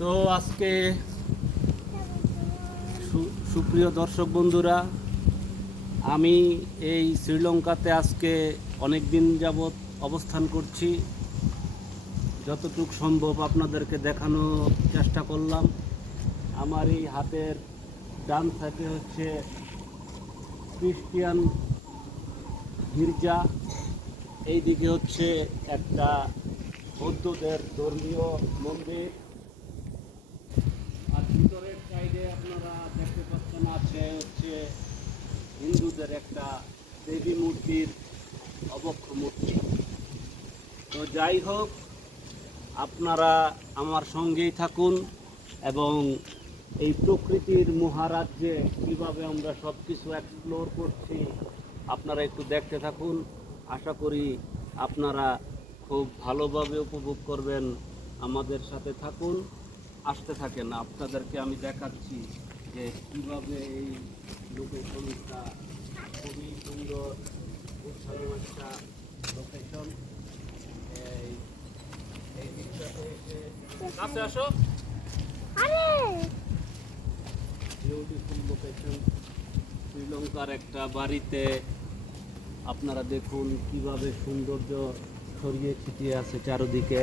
তো আজকে সুপ্রিয় দর্শক বন্ধুরা, আমি এই শ্রীলঙ্কাতে আজকে অনেক দিন যাবৎ অবস্থান করছি। যতটুকু সম্ভব আপনাদেরকে দেখানোর চেষ্টা করলাম। আমার এই হাতের ডান সাইডে হচ্ছে খ্রিস্টিয়ান গির্জা, এই দিকে হচ্ছে একটা বৌদ্ধদের ধর্মীয় মন্দির, আর ভিতরের সাইডে আপনারা দেখতে পাচ্ছেন আছে হচ্ছে হিন্দুদের একটা দেবী মূর্তির অবক্ষ মূর্তি। তো যাই হোক, আপনারা আমার সঙ্গেই থাকুন এবং এই প্রকৃতির মহারাজ্যে কীভাবে আমরা সব কিছু এক্সপ্লোর করছি আপনারা একটু দেখতে থাকুন। আশা করি আপনারা খুব ভালোভাবে উপভোগ করবেন। আমাদের সাথে থাকুন, আসতে থাকেন, আপনাদেরকে আমি দেখাচ্ছি যে কীভাবে এই লোকেশনটা খুবই সুন্দর, গোছানো একটা লোকেশন। এই দিকটাতে এসে কাছে আসো, বিউটিফুল লোকেশন। শ্রীলঙ্কার একটা বাড়িতে আপনারা দেখুন কিভাবে সৌন্দর্য ছড়িয়ে ছিটিয়ে আছে চারদিকে।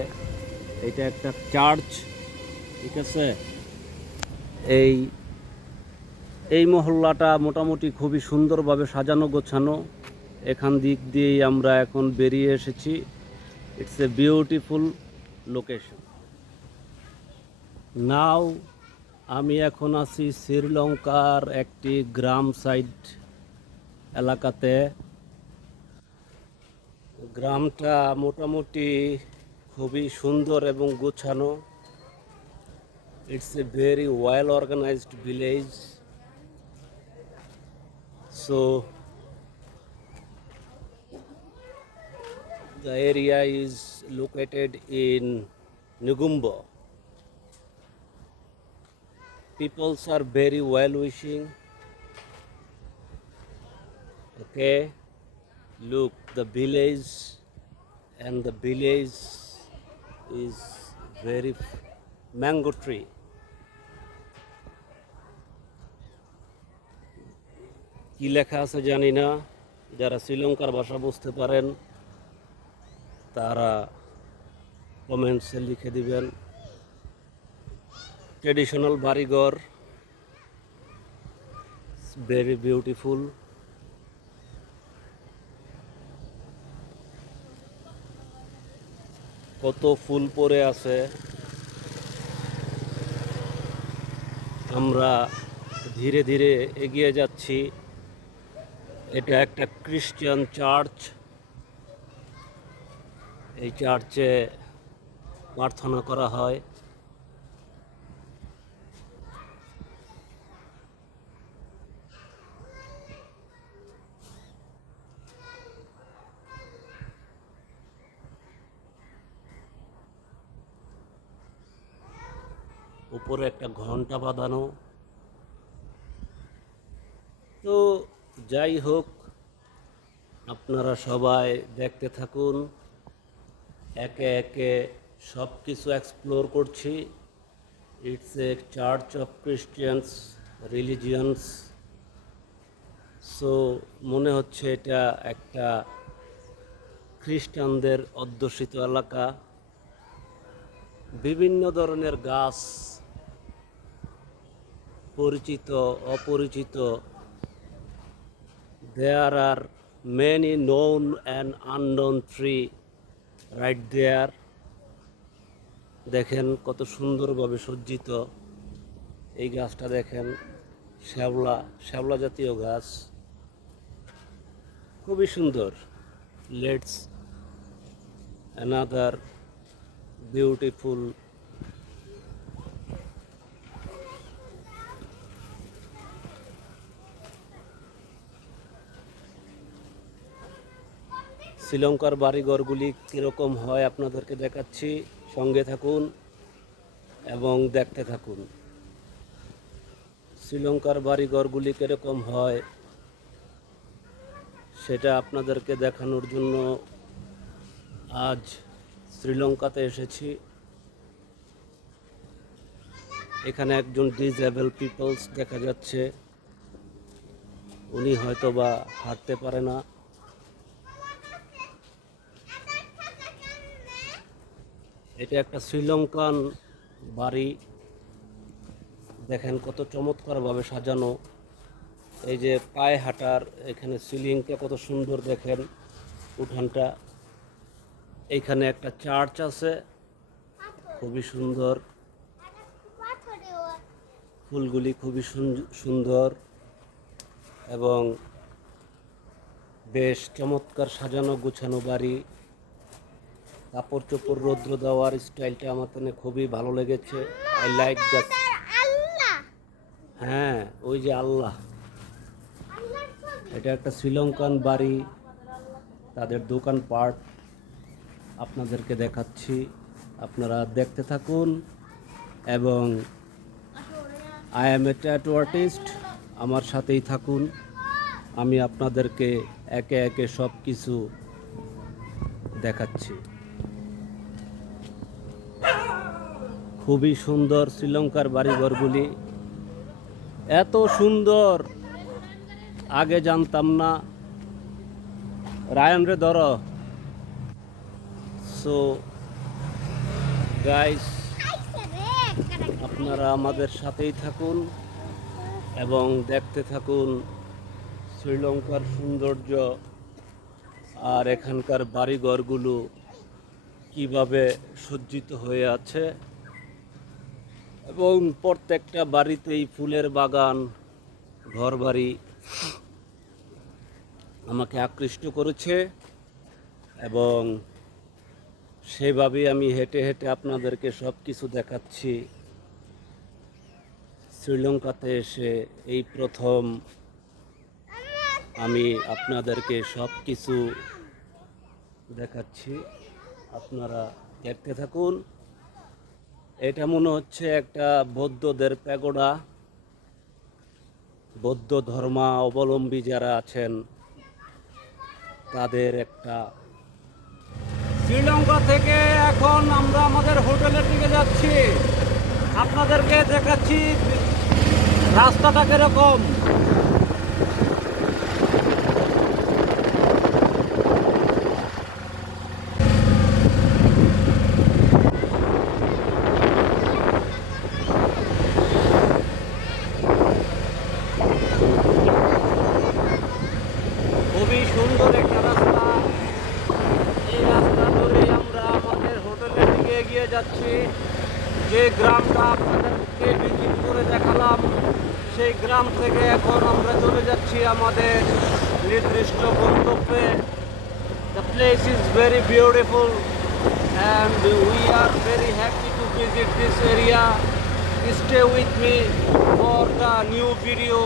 এটা একটা চার্চ, ঠিক আছে। এই এই মহল্লাটা মোটামুটি খুবই সুন্দরভাবে সাজানো গোছানো। এখান দিক দিয়েই আমরা এখন বেরিয়ে এসেছি। It's a beautiful location. Now আমি এখন আছি শ্রীলঙ্কার একটি গ্রাম সাইড এলাকাতে। গ্রামটা মোটামুটি খুবই সুন্দর এবং গোছানো। It's a very well organised village. So the area is located in Negumbo. Peoples are very well wishing. Okay, look, the village, and the village is very mango tree. কি লেখা আছে জানি না, যারা শ্রীলঙ্কার ভাষা বুঝতে পারেন তারা কমেন্টসে লিখে দিবেন। ট্রেডিশনাল বাড়িঘর, ভেরি বিউটিফুল। কত ফুল পড়ে আছে। আমরা ধীরে ধীরে এগিয়ে যাচ্ছি। এটা একটা খ্রিস্টান চার্চ। এই চার্চে প্রার্থনা করা হয়। উপরে একটা ঘন্টা বাঁধানো। তো যাই হোক, আপনারা সবাই দেখতে থাকুন। একে একে সব কিছু এক্সপ্লোর করছি। It's a church of Christians religions. So মনে হচ্ছে এটা একটা খ্রিস্টানদের অধ্যুষিত এলাকা। বিভিন্ন ধরনের গাছ, পরিচিত অপরিচিত, there are many known and unknown tree right there. দেখেন কত সুন্দরভাবে সজ্জিত। এই গাছটা দেখেন, শ্যাওলা জাতীয় গাছ, খুবই সুন্দর। লেটস অ্যানাদার বিউটিফুল শ্রীলঙ্কার বাড়িঘরগুলি কীরকম হয় আপনাদেরকে দেখাচ্ছি। সঙ্গে থাকুন এবং দেখতে থাকুন। শ্রীলঙ্কার বাড়িঘরগুলি কীরকম হয় সেটা আপনাদেরকে দেখানোর জন্য আজ শ্রীলঙ্কাতে এসেছি। এখানে একজন ডিসেবল পিপলস দেখা যাচ্ছে, উনি হয়তো বা হাঁটতে পারে না। এটা একটা শ্রীলঙ্কান বাড়ি, দেখেন কত চমৎকারভাবে সাজানো। এই যে পায়ে হাঁটার এখানে সিলিংটা কত সুন্দর, দেখেন উঠানটা। এইখানে একটা চার্চ আছে, খুবই সুন্দর, ফুলগুলি খুবই সুন্দর এবং বেশ চমৎকার সাজানো গোছানো বাড়ি। কাপড় চোপড় রৌদ্র দেওয়ার স্টাইলটা আমার তো খুবই ভালো লেগেছে। I like that. হ্যাঁ, ওই যে আল্লাহ, এটা একটা শ্রীলঙ্কান বাড়ি, তাদের দোকানপাট আপনাদেরকে দেখাচ্ছি, আপনারা দেখতে থাকুন। এবং I am A tattoo artist, আমার সাথেই থাকুন, আমি আপনাদেরকে একে একে সব কিছু দেখাচ্ছি। খুবই সুন্দর শ্রীলঙ্কার বাড়িঘরগুলি, এত সুন্দর আগে জানতাম না। রায়ন রে ধরো। সো গাইস, আপনারা আমাদের সাথেই থাকুন এবং দেখতে থাকুন শ্রীলঙ্কার সৌন্দর্য আর এখানকার বাড়িঘরগুলো কিভাবে সজ্জিত হয়ে আছে। এবং প্রত্যেকটা বাড়িতেই ফুলের বাগান, ঘরবাড়ি আমাকে আকৃষ্ট করেছে এবং সেভাবেই আমি হেঁটে হেঁটে আপনাদেরকে সব কিছু দেখাচ্ছি। শ্রীলঙ্কাতে এসে এই প্রথম আমি আপনাদেরকে সব কিছু দেখাচ্ছি, আপনারা দেখতে থাকুন। এটা মনে হচ্ছে একটা বৌদ্ধদের প্যাগোডা, বৌদ্ধ ধর্মাবলম্বী যারা আছেন তাদের একটা। শ্রীলঙ্কা থেকে এখন আমরা আমাদের হোটেলের দিকে যাচ্ছি, আপনাদেরকে দেখাচ্ছি রাস্তাটা কিরকম। খুবই সুন্দর একটা রাস্তা, এই রাস্তা ধরেই আমরা আমাদের হোটেলের দিকে এগিয়ে যাচ্ছি। যে গ্রামটা আপনাদেরকে ভিজিট করে দেখালাম, সেই গ্রাম থেকে এখন আমরা চলে যাচ্ছি আমাদের নির্দিষ্ট গন্তব্যে। The place is very beautiful and we are very happy to visit this area. Stay with me for the new video.